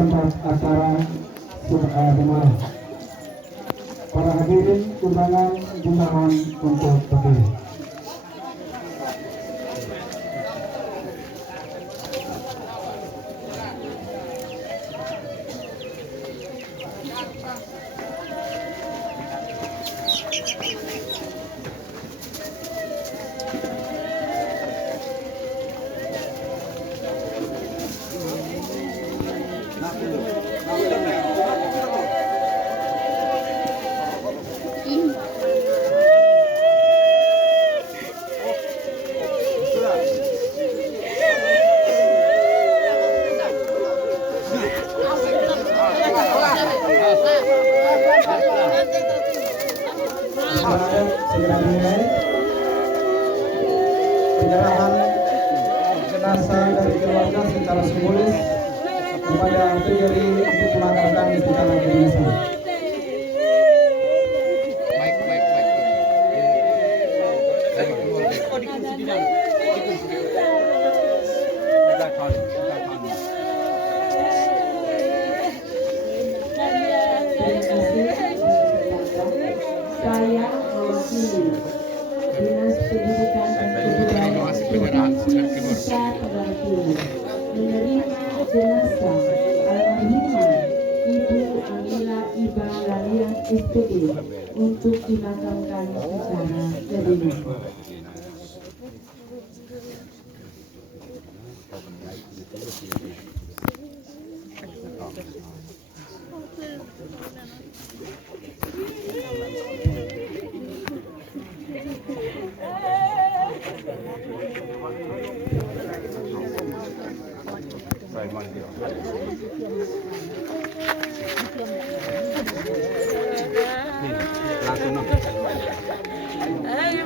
tempat acara dimulai. Para hadirin undangan dimohon untuk berdiri. Segera dimulai penyerahan jenazah dari keluarga secara simbolis kepada PGRI untuk dimakamkan di tanah jenazah. Saya mewakili Dinas Pendidikan dan Kebudayaan Nusa Tenggara Timur menerima jenazah almarhumah Ibu Amila Iba Lalian SPD untuk dimakamkan secara terima. Ay,